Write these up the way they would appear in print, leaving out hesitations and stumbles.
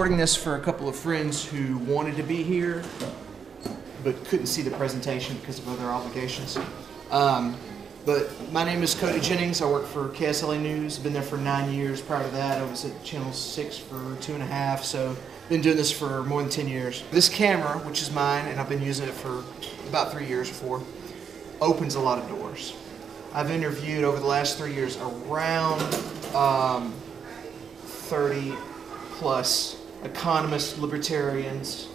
recording this for a couple of friends who wanted to be here but couldn't see the presentation because of other obligations. But my name is Cody Jennings. I work for KSLA News. Been there for 9 years. Prior to that, I was at Channel 6 for 2.5, so been doing this for more than 10 years. This camera, which is mine, and I've been using it for about 3 years before, opens a lot of doors. I've interviewed over the last 3 years around 30 plus economists, libertarians,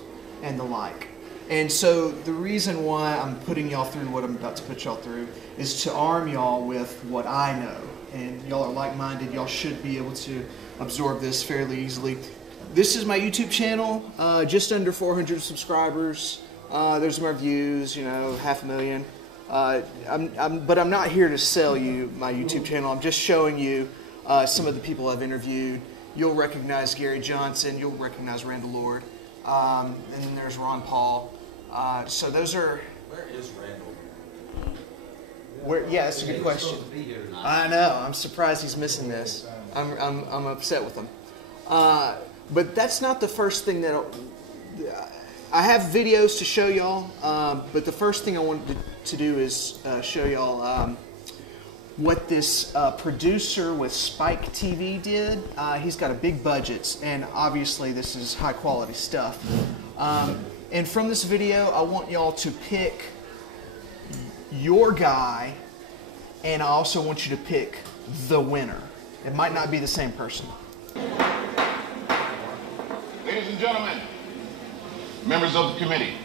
and the like. And so the reason why I'm putting y'all through what I'm about to put y'all through is to arm y'all with what I know. And y'all are like-minded. Y'all should be able to absorb this fairly easily. This is my YouTube channel, just under 400 subscribers. There's my views, you know, 500,000. But I'm not here to sell you my YouTube channel. I'm just showing you some of the people I've interviewed. You'll recognize Gary Johnson. You'll recognize Randall Lord. And then there's Ron Paul. So those are... Where is Randall? Yeah, that's a good question. I know. I'm surprised he's missing this. I'm upset with him. But that's not the first thing that... I have videos to show y'all, but the first thing I wanted to do is show y'all what this producer with Spike TV did. He's got a big budget, and obviously this is high quality stuff. And from this video, I want y'all to pick your guy, and I also want you to pick the winner. It might not be the same person. Ladies and gentlemen, members of the committee,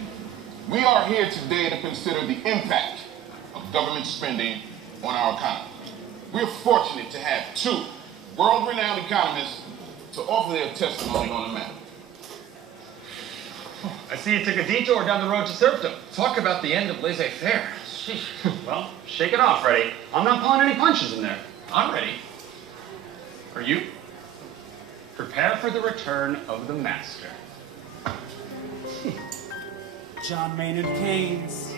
we are here today to consider the impact of government spending on our economy. We're fortunate to have two world-renowned economists to offer their testimony on the matter. I see you took a detour down the road to serfdom. Talk about the end of laissez-faire. Well, shake it off, Freddie. I'm not pulling any punches in there. I'm ready. Are you? Prepare for the return of the master. John Maynard Keynes.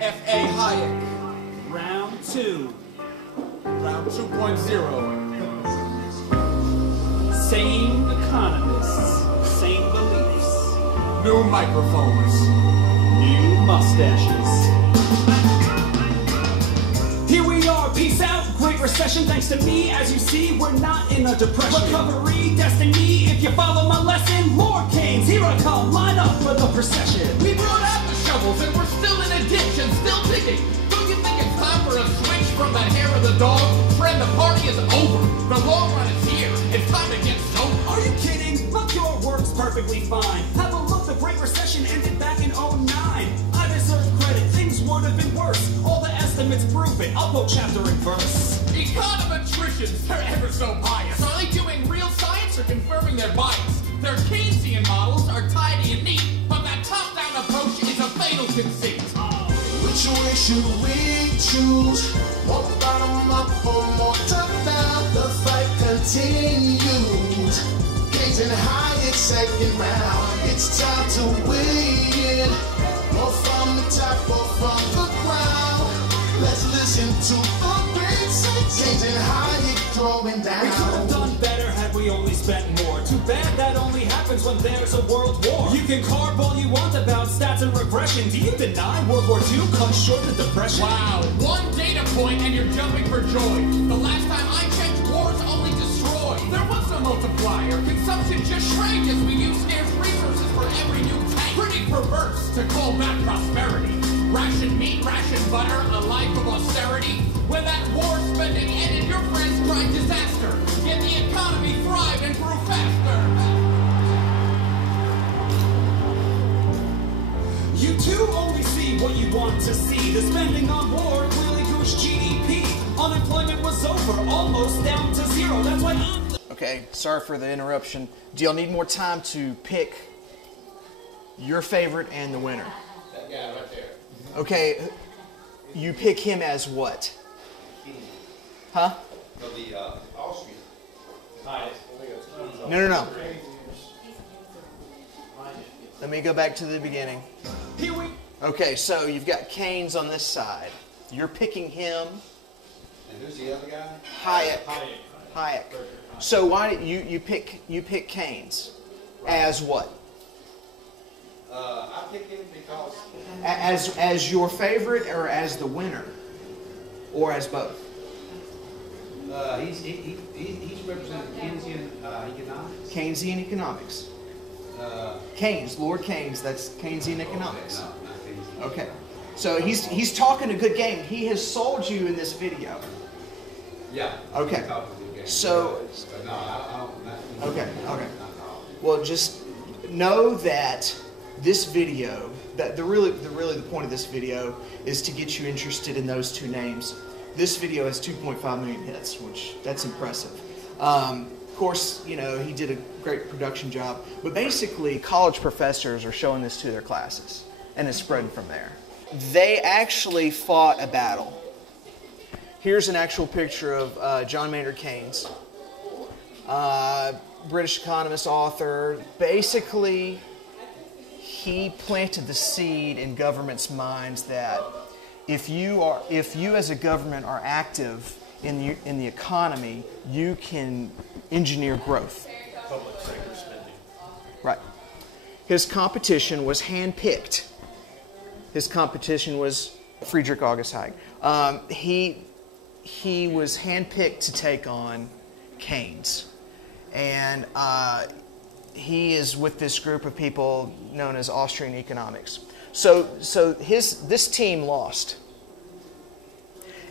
F.A. Hayek. Round 2. Round 2.0. Same economists, same beliefs. New microphones. New mustaches. Here we are, peace out, Great Recession. Thanks to me, as you see, we're not in a depression. Recovery, destiny, if you follow my lesson. More Keynes, here I come, line up for the procession. We brought out the shovels and we're still in a ditch and still digging. Don't you think it's time for a switch from the hair of the dog? Friend, the party is over. The long run is here. It's time to get sober. Are you kidding? Look, your work's perfectly fine. Have a look, the Great Recession ended back in '09. I deserve credit, things would have been worse. All the estimates prove it. I'll quote chapter and verse. Econometricians, they're ever so biased. Are they doing real science or confirming their bias? Their Keynesian models are tidy and neat, but that top-down approach is a fatal conceit. Which way should we choose? More bottom up or more top down? The fight continues. Keynes and Hayek second round. It's time to win. More from the top or from the ground. Let's listen to the great six. Keynes and Hayek throwing down. We could have done better had we only spent more. Too bad that only happens when there's a world war. You can carve all you want about stats and regression. Do you deny World War II cut short the depression? Wow, one data point and you're jumping for joy. The last time I checked, wars only destroy. There was no multiplier. Consumption just shrank as we used scarce resources for every new tank. Pretty perverse to call that prosperity. Ration meat, ration butter, a life of austerity. When that war spending ended, your friends tried disaster. Yet the economy thrived and grew faster. You too only see what you want to see. The spending on war clearly goose GDP. Unemployment was over, almost down to zero. That's why I'm... Okay, sorry for the interruption. Do y'all need more time to pick your favorite and the winner? That guy right there. Okay, you pick him as what? Huh? No, the Austrian. No. Let me go back to the beginning. Here we... Okay, so you've got Keynes on this side. You're picking him. And who's the other guy? Hayek. So why you pick Keynes? As what? I picked him because As your favorite, or as the winner, or as both? he's representing Keynesian economics. Keynesian economics. Keynes, Lord Keynes. That's Keynesian economics. No, not Keynesian. Okay. So he's talking a good game. He has sold you in this video. Yeah. Okay. he talked a good game. So. But no, I don't. Not, Okay. Okay. Not at all. Well, just know that this video, that the point of this video is to get you interested in those two names. This video has 2.5 million hits, which that's impressive. Of course, you know, he did a great production job, but basically college professors are showing this to their classes, and it's spreading from there. They actually fought a battle. Here's an actual picture of John Maynard Keynes, British economist, author. Basically, he planted the seed in government's minds that if you as a government are active in the economy, you can engineer growth. Public sector spending. Right. His competition was handpicked. His competition was Friedrich August Hayek. He was handpicked to take on Keynes, and he is with this group of people known as Austrian economics. So this team lost.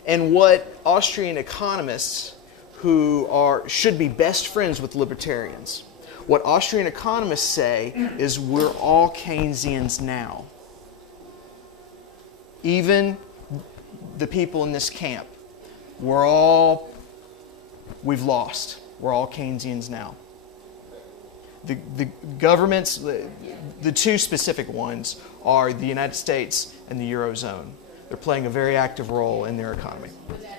And what Austrian economists, who should be best friends with libertarians, what Austrian economists say is we're all Keynesians now. Even the people in this camp, we've lost. We're all Keynesians now. The governments, the two specific ones are the United States and the Eurozone. They're playing a very active role in their economy.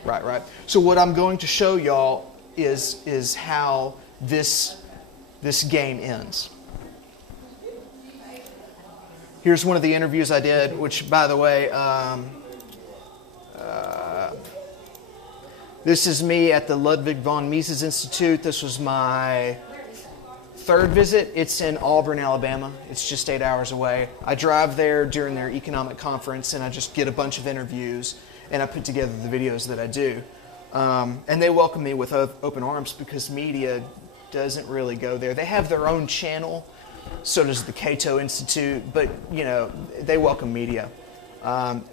Right. So what I'm going to show y'all is how this game ends. Here's one of the interviews I did, which, by the way, this is me at the Ludwig von Mises Institute. This was my third visit. It's in Auburn, Alabama. It's just 8 hours away. I drive there during their economic conference, and I just get a bunch of interviews, and I put together the videos that I do. And they welcome me with open arms because media doesn't really go there. They have their own channel, so does the Cato Institute, but, you know, they welcome media.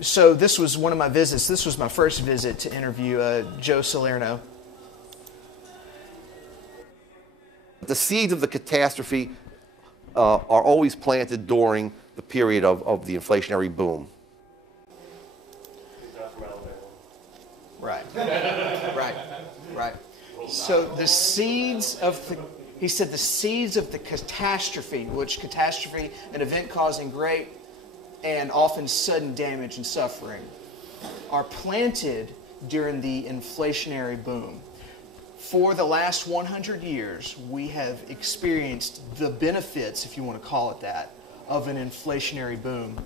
So this was one of my visits. This was my first visit to interview Joe Salerno. The seeds of the catastrophe are always planted during the period of the inflationary boom. Right. Right. So the seeds of he said the seeds of the catastrophe, which catastrophe, an event causing great and often sudden damage and suffering, are planted during the inflationary boom. For the last 100 years, we have experienced the benefits, if you want to call it that, of an inflationary boom.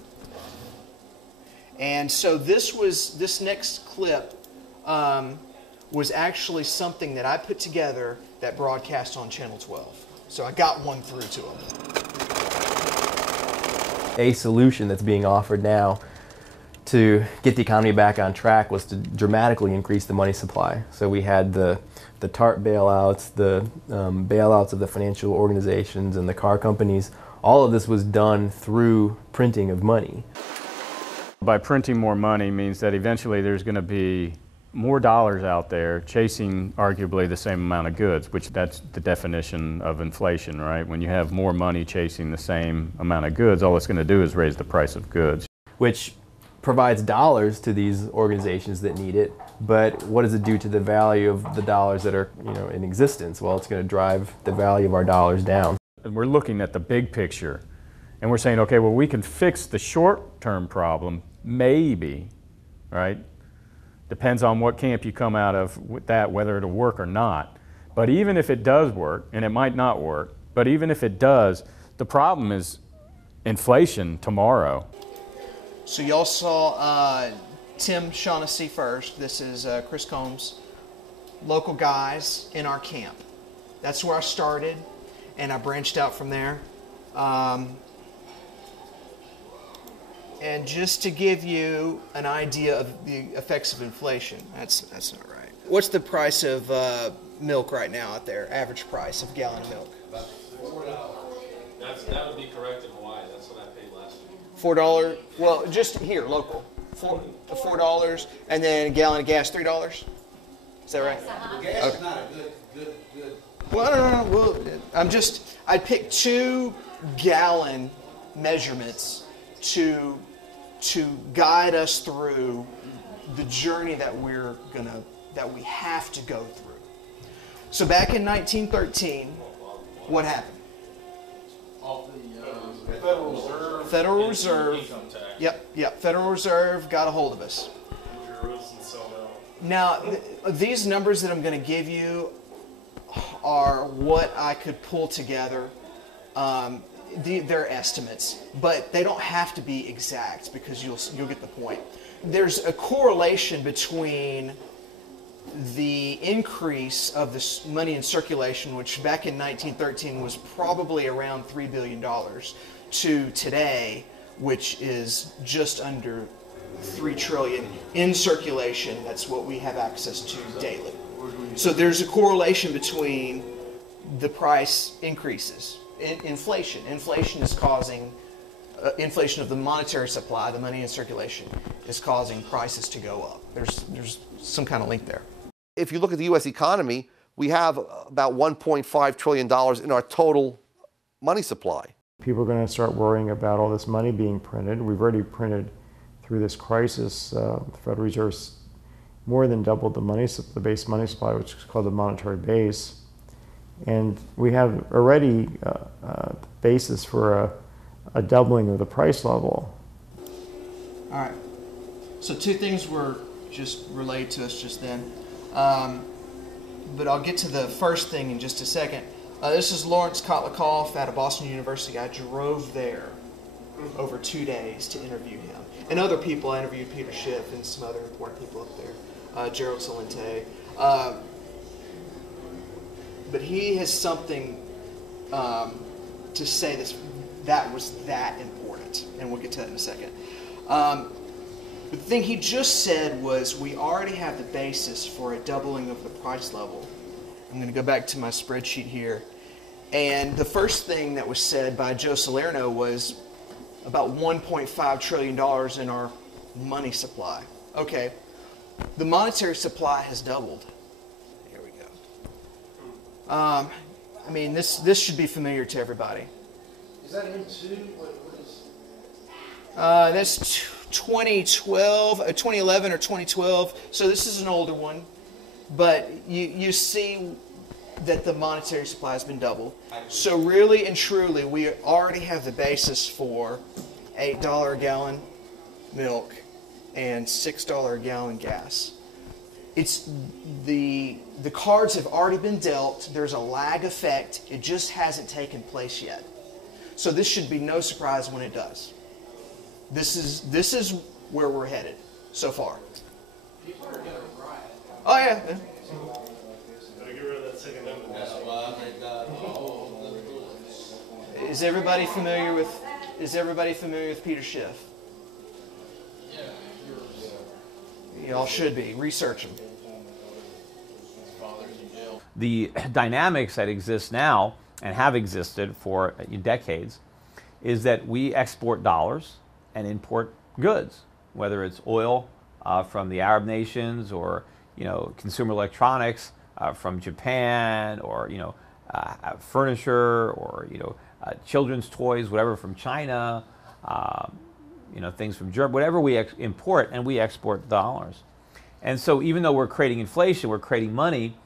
And so this next clip was actually something that I put together that broadcast on Channel 12. So I got one through to them. A solution that's being offered now to get the economy back on track was to dramatically increase the money supply. So we had the TARP bailouts, the bailouts of the financial organizations and the car companies. All of this was done through printing of money. By printing more money means that eventually there's going to be more dollars out there chasing arguably the same amount of goods, which that's the definition of inflation, right? When you have more money chasing the same amount of goods, all it's going to do is raise the price of goods. Which provides dollars to these organizations that need it, but what does it do to the value of the dollars that are, you know, in existence? Well, it's going to drive the value of our dollars down. And we're looking at the big picture, and we're saying, okay, well, we can fix the short-term problem, maybe, right? Depends on what camp you come out of with that, whether it'll work or not. But even if it does work, and it might not work, but even if it does, the problem is inflation tomorrow. So y'all saw Tim Shaughnessy first. This is Chris Combs, local guys in our camp. That's where I started, and I branched out from there. And just to give you an idea of the effects of inflation, that's not right. What's the price of milk right now out there? Average price of a gallon of milk? About $4. That would be correct in Hawaii. That's what I paid last year. $4. Well, just here, local. $4, and then a gallon of gas, $3. Is that right? The gas is not a good. Well, no. Well, I picked 2 gallon measurements to guide us through the journey that we have to go through. So back in 1913, what happened? Federal Reserve. Yep. Federal Reserve got a hold of us. Now, these numbers that I'm going to give you are what I could pull together. They're estimates, but they don't have to be exact because you'll get the point. There's a correlation between the increase of this money in circulation, which back in 1913 was probably around $3 billion, to today, which is just under $3 trillion in circulation. That's what we have access to daily. So there's a correlation between the price increases. Inflation. Inflation is causing inflation of the monetary supply, the money in circulation, is causing prices to go up. There's some kind of link there. If you look at the U.S. economy, we have about $1.5 trillion in our total money supply. People are going to start worrying about all this money being printed. We've already printed through this crisis. The Federal Reserve's more than doubled the base money supply, which is called the monetary base. And we have already a basis for a doubling of the price level. All right. So 2 things were just relayed to us just then. But I'll get to the first thing in just a second. This is Lawrence Kotlikoff out of Boston University. I drove there over 2 days to interview him. And other people. I interviewed Peter Schiff and some other important people up there. Gerald Salente. But he has something to say that was that important. And we'll get to that in a second. The thing he just said was we already have the basis for a doubling of the price level. I'm going to go back to my spreadsheet here. And the first thing that was said by Joe Salerno was about $1.5 trillion in our money supply. Okay, the monetary supply has doubled. Here we go. I mean, this should be familiar to everybody. Is that into what is? That's 2012, 2011 or 2012. So this is an older one, but you see that the monetary supply has been doubled. So really and truly, we already have the basis for $8 a gallon milk and $6 a gallon gas. It's the cards have already been dealt. There's a lag effect. It just hasn't taken place yet. So this should be no surprise when it does. This is where we're headed so far. People are going to riot. Oh yeah. Gotta get rid of that second number. That's why they got all the bullets. Is everybody familiar with Peter Schiff? Y'all should be. Research him. The dynamics that exist now and have existed for decades is that we export dollars and import goods, whether it's oil from the Arab nations or consumer electronics from Japan or furniture or children's toys, whatever from China. Things from Germany, whatever we import, and we export dollars. And so even though we're creating inflation, we're creating money,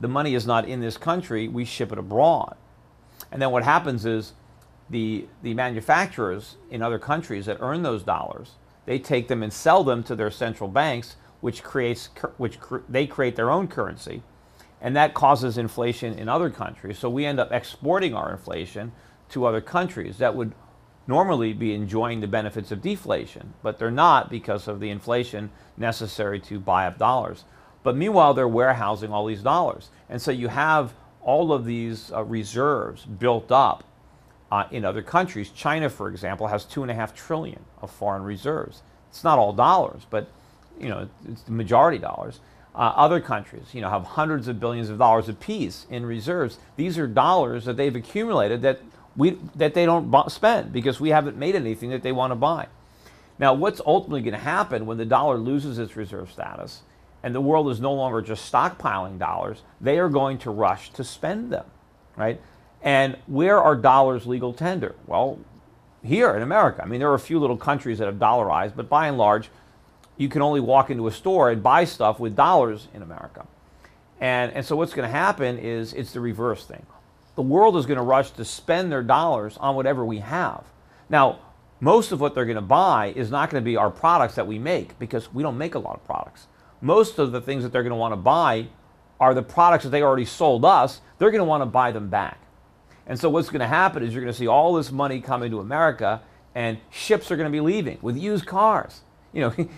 the money is not in this country, we ship it abroad. And then what happens is the manufacturers in other countries that earn those dollars, they take them and sell them to their central banks, they create their own currency, and that causes inflation in other countries. So we end up exporting our inflation to other countries that would normally be enjoying the benefits of deflation, but they're not because of the inflation necessary to buy up dollars. But meanwhile, they're warehousing all these dollars. And so you have all of these reserves built up in other countries. China, for example, has $2.5 trillion of foreign reserves. It's not all dollars, but it's the majority dollars. Other countries, have hundreds of billions of dollars apiece in reserves. These are dollars that they've accumulated that they don't spend because we haven't made anything that they want to buy. Now, what's ultimately going to happen when the dollar loses its reserve status and the world is no longer just stockpiling dollars? They are going to rush to spend them, right? And where are dollars legal tender? Well, here in America. I mean, there are a few little countries that have dollarized, but by and large, you can only walk into a store and buy stuff with dollars in America. And so what's going to happen is it's the reverse thing. The world is going to rush to spend their dollars on whatever we have. Now, most of what they're going to buy is not going to be our products that we make because we don't make a lot of products. Most of the things that they're going to want to buy are the products that they already sold us. They're going to want to buy them back. And so what's going to happen is you're going to see all this money come into America and ships are going to be leaving with used cars,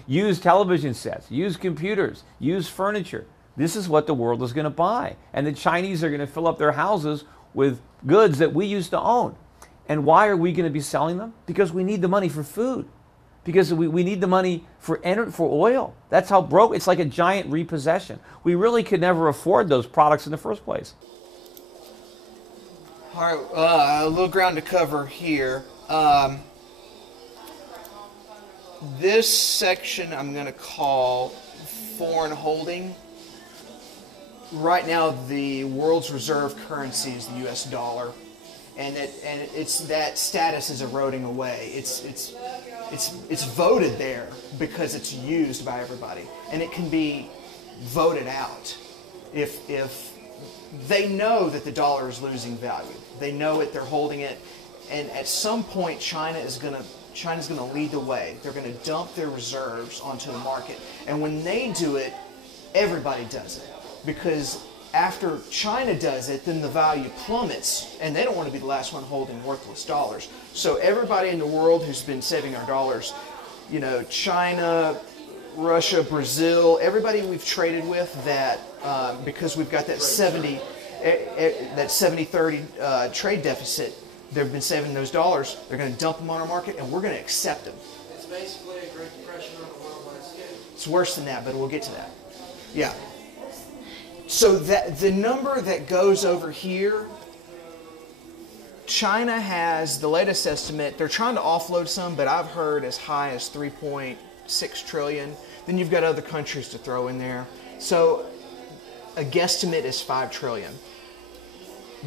used television sets, used computers, used furniture. This is what the world is going to buy. And the Chinese are going to fill up their houses with goods that we used to own. And why are we going to be selling them? Because we need the money for food. Because we need the money for oil. That's how broke. It's like a giant repossession. We really could never afford those products in the first place. All right, a little ground to cover here. This section I'm going to call foreign holding. Right now, the world's reserve currency is the U.S. dollar, and that status is eroding away. It's voted there because it's used by everybody, and it can be voted out if they know that the dollar is losing value. They know it. They're holding it, and at some point, China's going to lead the way. They're going to dump their reserves onto the market, and when they do it, everybody does it. Because after China does it, then the value plummets, and they don't want to be the last one holding worthless dollars. So everybody in the world who's been saving our dollars, China, Russia, Brazil, everybody we've traded with that, because we've got that 70-30 trade deficit, they've been saving those dollars. They're going to dump them on our market, and we're going to accept them. It's basically a Great Depression on a worldwide scale. It's worse than that, but we'll get to that. Yeah. So that the number that goes over here, China has the latest estimate. They're trying to offload some, but I've heard as high as 3.6 trillion. Then you've got other countries to throw in there. So a guesstimate is 5 trillion.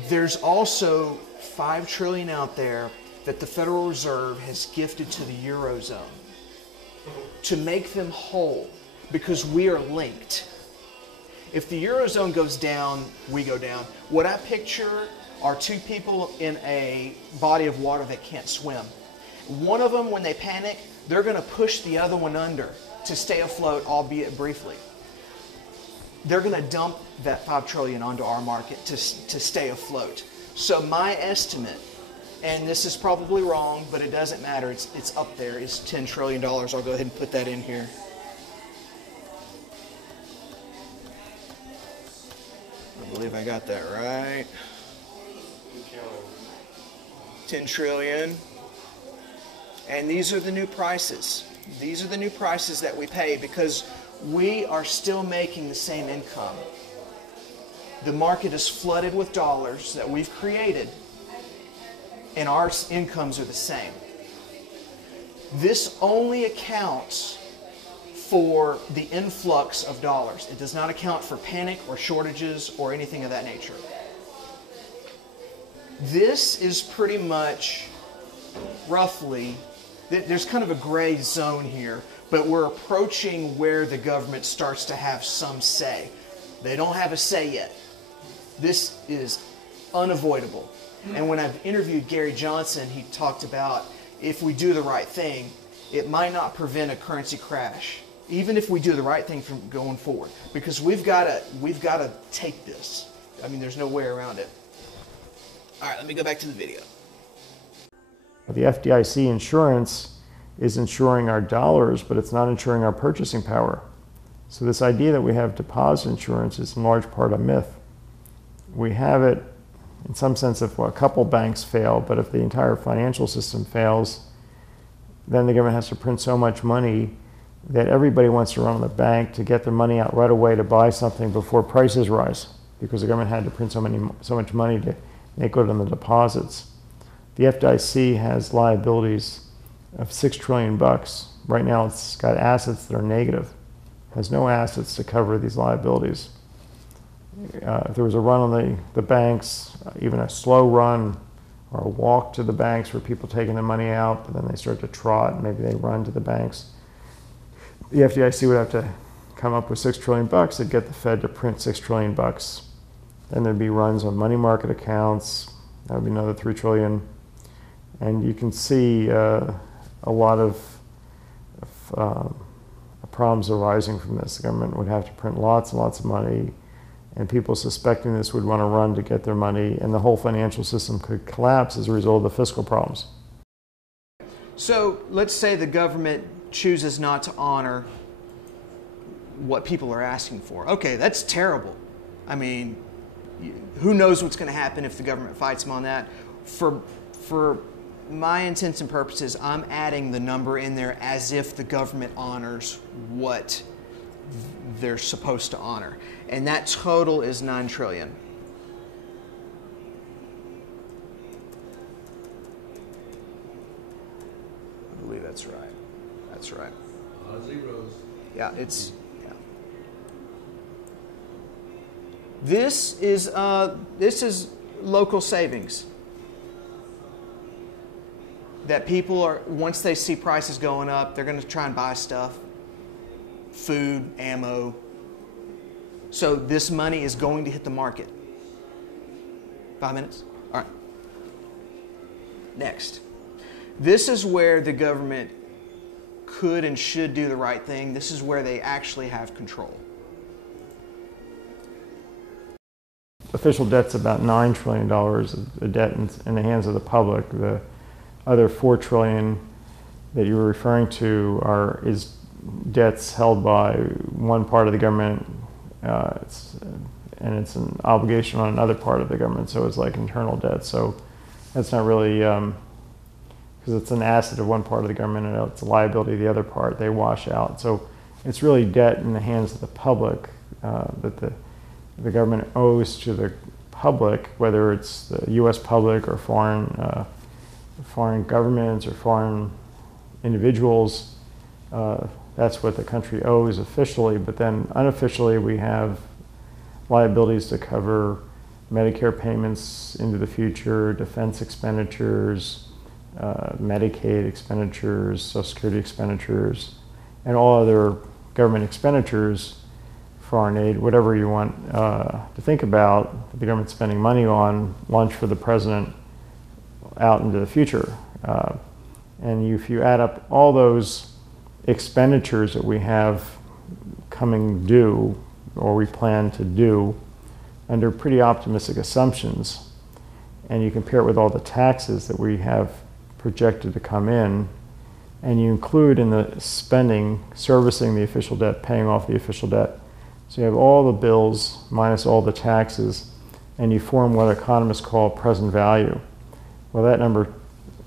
There's also 5 trillion out there that the Federal Reserve has gifted to the Eurozone to make them whole because we are linked. If the Eurozone goes down, we go down. What I picture are two people in a body of water that can't swim. One of them, when they panic, they're going to push the other one under to stay afloat, albeit briefly. They're going to dump that 5 trillion onto our market to stay afloat. So my estimate, and this is probably wrong, but it doesn't matter, it's up there, it's $10 trillion. I'll go ahead and put that in here. I believe I got that right. 10 trillion. And these are the new prices. These are the new prices that we pay because we are still making the same income. The market is flooded with dollars that we've created, and our incomes are the same. This only accounts for the influx of dollars. It does not account for panic or shortages or anything of that nature. This is pretty much, roughly, there's kind of a gray zone here, but we're approaching where the government starts to have some say. They don't have a say yet. This is unavoidable. And when I've interviewed Gary Johnson, he talked about if we do the right thing, it might not prevent a currency crash, even if we do the right thing from going forward, because we've got to take this. I mean, there's no way around it. All right, let me go back to the video. The FDIC insurance is insuring our dollars, but it's not insuring our purchasing power. So this idea that we have deposit insurance is in large part a myth. We have it in some sense, if a couple banks fail, but if the entire financial system fails, then the government has to print so much money that everybody wants to run on the bank to get their money out right away to buy something before prices rise, because the government had to print so much money to make good on the deposits. The FDIC has liabilities of $6 trillion. Right now it's got assets that are negative, has no assets to cover these liabilities. If there was a run on the banks, even a slow run or a walk to the banks where people taking the money out, but then they start to trot, maybe they run to the banks, the FDIC would have to come up with $6 trillion to get the Fed to print $6 trillion. Then there'd be runs on money market accounts, that would be another $3 trillion. And you can see a lot of problems arising from this. The government would have to print lots and lots of money, and people suspecting this would want to run to get their money, and the whole financial system could collapse as a result of the fiscal problems. So let's say the government chooses not to honor what people are asking for. Okay, that's terrible. I mean, who knows what's going to happen if the government fights them on that. For my intents and purposes, I'm adding the number in there as if the government honors what they're supposed to honor. And that total is $9 trillion. I believe that's right. That's right. Zeros. Yeah, it's... Yeah. This is local savings. That people are, once they see prices going up, they're going to try and buy stuff. Food, ammo. So this money is going to hit the market. 5 minutes? All right. Next. This is where the government could and should do the right thing. This is where they actually have control. Official debt's about $9 trillion of debt in the hands of the public. The other $4 trillion that you were referring to is debts held by one part of the government, and it's an obligation on another part of the government, so it's like internal debt. So that's not really, because it's an asset of one part of the government and it's a liability of the other part, they wash out. So it's really debt in the hands of the public that the government owes to the public, whether it's the U.S. public or foreign governments or foreign individuals. That's what the country owes officially, but then unofficially we have liabilities to cover Medicare payments into the future, defense expenditures, Medicaid expenditures, Social Security expenditures, and all other government expenditures, foreign aid, whatever you want to think about, the government spending money on, lunch for the president out into the future. And if you add up all those expenditures that we have coming due, or we plan to do, under pretty optimistic assumptions, and you compare it with all the taxes that we have projected to come in, and you include in the spending, servicing the official debt, paying off the official debt, so you have all the bills minus all the taxes, and you form what economists call present value. Well, that number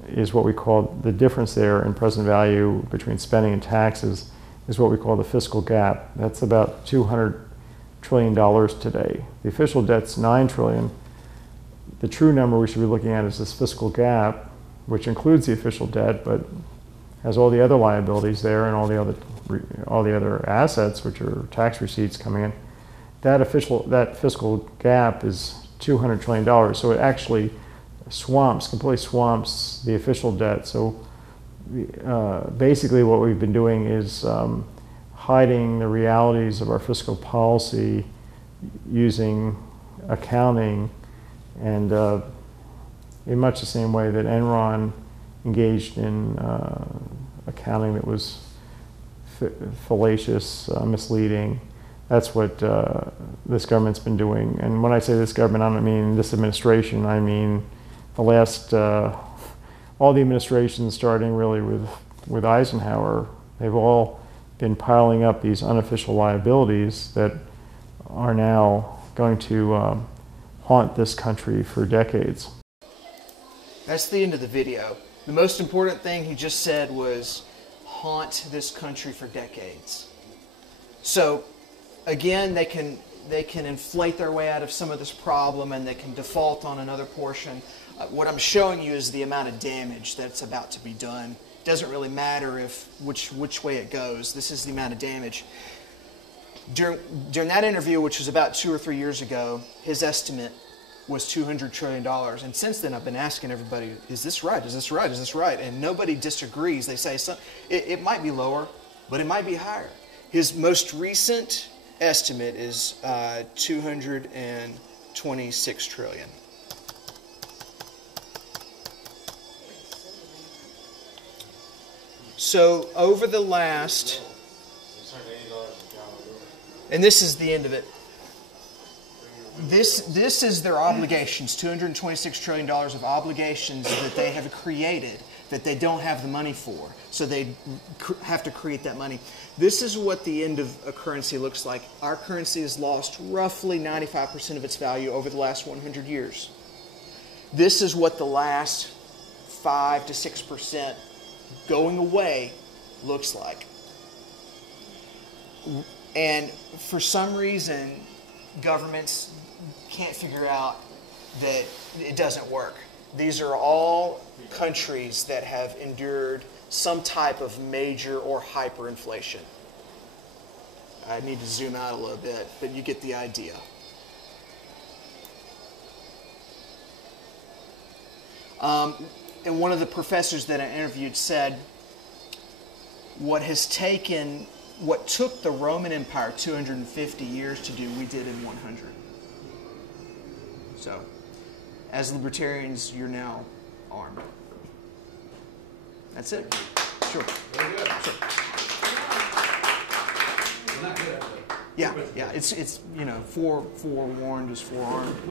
is what we call the difference there in present value between spending and taxes is what we call the fiscal gap. That's about $200 trillion today. The official debt's $9 trillion. The true number we should be looking at is this fiscal gap, which includes the official debt, but has all the other liabilities there and all the other assets, which are tax receipts coming in. That fiscal gap is $200 trillion. So it actually completely swamps the official debt. So basically what we've been doing is hiding the realities of our fiscal policy using accounting, and in much the same way that Enron engaged in accounting that was fallacious, misleading. That's what this government's been doing. And when I say this government, I don't mean this administration, I mean the last, all the administrations starting really with Eisenhower, they've all been piling up these unofficial liabilities that are now going to haunt this country for decades. That's the end of the video. The most important thing he just said was haunt this country for decades. So again, they can inflate their way out of some of this problem, and they can default on another portion. What I'm showing you is the amount of damage that's about to be done. It doesn't really matter which way it goes. This is the amount of damage. During that interview, which was about 2 or 3 years ago, his estimate was $200 trillion. And since then, I've been asking everybody, is this right? Is this right? Is this right? And nobody disagrees. They say it might be lower, but it might be higher. His most recent estimate is 226 trillion. So over the last, and this is the end of it. This is their obligations, $226 trillion of obligations that they have created that they don't have the money for. So they have to create that money. This is what the end of a currency looks like. Our currency has lost roughly 95% of its value over the last 100 years. This is what the last 5 to 6% going away looks like. And for some reason, governments can't figure out that it doesn't work. These are all countries that have endured some type of major or hyperinflation. I need to zoom out a little bit, but you get the idea. And one of the professors that I interviewed said, what took the Roman Empire 250 years to do, we did in 100. So, as libertarians, you're now armed. That's it. Sure. Very good. Sure. We're not good at it. Yeah. It's forewarned is forearmed.